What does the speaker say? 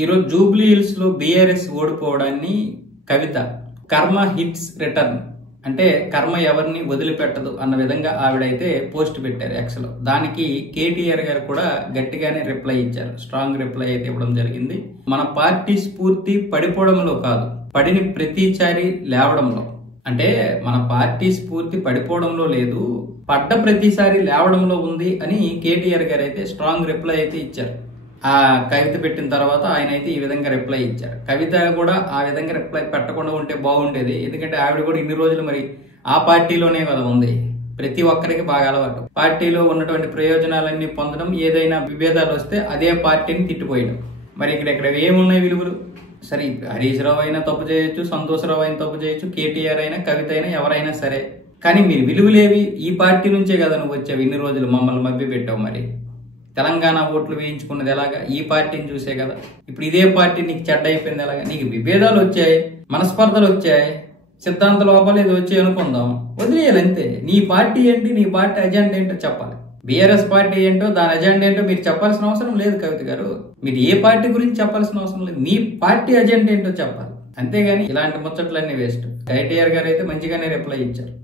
ఈరోజు Jubilee hills లో BRS ఓడిపోవడాన్ని కవిత కర్మ హిట్స్ రిటర్న్ అంటే కర్మ ఎవరిని వదిలిపెట్టదు అన్న విధంగా ఆవిడైతే పోస్ట్ పెట్టారు ఎక్స్ లో. దానికి కేటీఆర్ గారు కూడా గట్టిగానే రిప్లై ఇచ్చారు. స్ట్రాంగ్ రిప్లై అయితే ఇవ్వడం జరిగింది. మన పార్టీ స్ఫూర్తి పడిపోవడంలో కాదు, పడిని ప్రతిసారి లేవడంలో. అంటే మన పార్టీ స్ఫూర్తి పడిపోవడంలో లేదు, పడ్డ ప్రతిసారి లేవడంలో ఉంది అని కేటీఆర్ గారు అయితే స్ట్రాంగ్ రిప్లై అయితే ఇచ్చారు. ఆ కవిత పెట్టిన తర్వాత ఆయన అయితే ఈ విధంగా రిప్లై ఇచ్చారు. కవిత కూడా ఆ విధంగా రిప్లై పెట్టకుండా ఉంటే బాగుండేది. ఎందుకంటే ఆవిడ కూడా ఇన్ని రోజులు మరి ఆ పార్టీలోనే కదా ఉంది. ప్రతి ఒక్కరికి బాగా అలవాటు పార్టీలో ఉన్నటువంటి ప్రయోజనాలన్నీ పొందడం, ఏదైనా విభేదాలు వస్తే అదే పార్టీని తిట్టిపోయడం. మరి ఇక్కడ ఏమున్నాయి విలువలు? సరే, హరీష్ రావు అయినా తప్పు చేయొచ్చు, సంతోషరావు అయినా తప్పు చేయొచ్చు, కేటీఆర్ అయినా కవిత అయినా ఎవరైనా సరే, కానీ మీరు విలువలేవి ఈ పార్టీ నుంచే కదా నువ్వు వచ్చావు. ఇన్ని రోజులు మమ్మల్ని మభ్య పెట్టావు. మరి తెలంగాణ ఓట్లు వేయించుకున్నది ఎలాగా? ఈ పార్టీని చూసే కదా. ఇప్పుడు ఇదే పార్టీ నీకు చెడ్డ అయిపోయింది ఎలాగా? నీకు విభేదాలు వచ్చాయి, మనస్పర్ధలు వచ్చాయి, సిద్ధాంత లోపాలు ఏదో వచ్చాయి అనుకుందాం, వదిలేయాలి అంతే. నీ పార్టీ ఏంటి, నీ పార్టీ అజెండా ఏంటో చెప్పాలి. బీఆర్ఎస్ పార్టీ ఏంటో దాని అజెండా ఏంటో మీరు చెప్పాల్సిన అవసరం లేదు కవిత గారు. మీరు ఏ పార్టీ గురించి చెప్పాల్సిన అవసరం లేదు, మీ పార్టీ అజెండా ఏంటో చెప్పాలి. అంతేగాని ఇలాంటి ముచ్చట్లన్నీ వేస్ట్. కేటీఆర్ గారు అయితే మంచిగానే రిప్లై ఇచ్చారు.